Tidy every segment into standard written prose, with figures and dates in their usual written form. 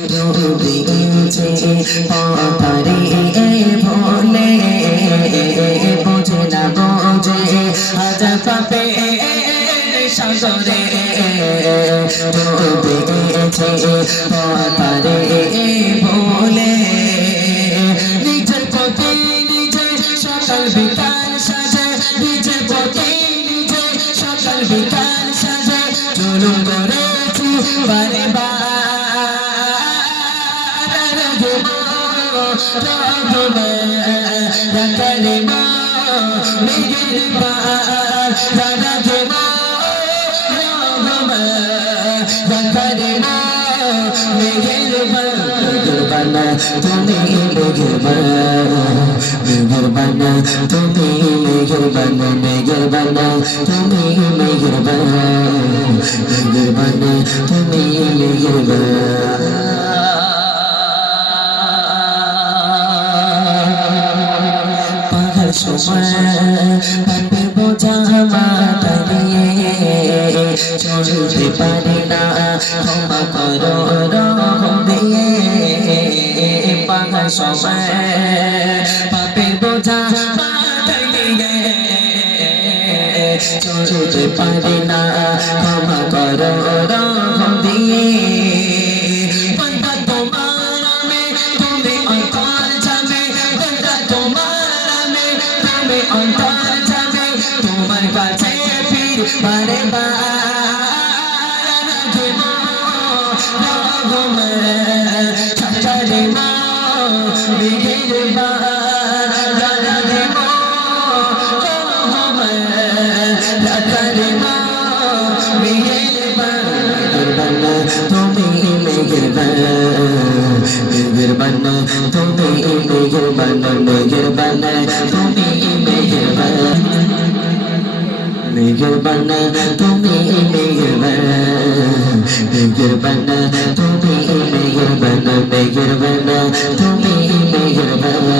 দিয়েছে পথরে ভোলে বোঝে না বোঝে হাজার পাপে সাগরে দিয়েছে পথরে ভোলে নিজের পথে নিজে সকাল বিকাল সাজে নিজের পথে নিজে সকাল বিকাল সাজে জুলুম করেছি বারে বার তুমি মেঘরবানা তুমি মেঘরবানা মেঘরবানা তুমি মেঘরবানা মেঘরবানা তুমি মেঘরবানা পাহাড় সময় পাপের বোঝা মাথায় নিয়ে চলতে পারি না ক্ষমা করো রহম দিয়ে পাহাড় সময় পাপের বোঝা মাথায় নিয়ে চলতে পারি না ক্ষমা করো রহম দিয়ে অন্তর যাবে তোমার কাছে ফির বারে বার দেব রহম ছাড়ে না মেঘের বার দেব রহম ছাড়ে না মেঘের বার তুমি মেঘের বার মেঘের বানা তুমি মেঘের বানা মেঘের বানা তুমি মেঘরবানা তুমি মেঘরবানা মেঘরবানা তুমি মেঘরবানা মেঘরবানা তুমি মেঘরবানা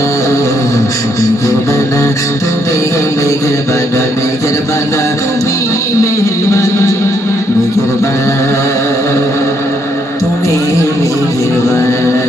মেঘরবানা তুমি মেঘরবানা মেঘরবানা তুমি মেঘরবানা মেঘরবানা তুমি মেঘরবানা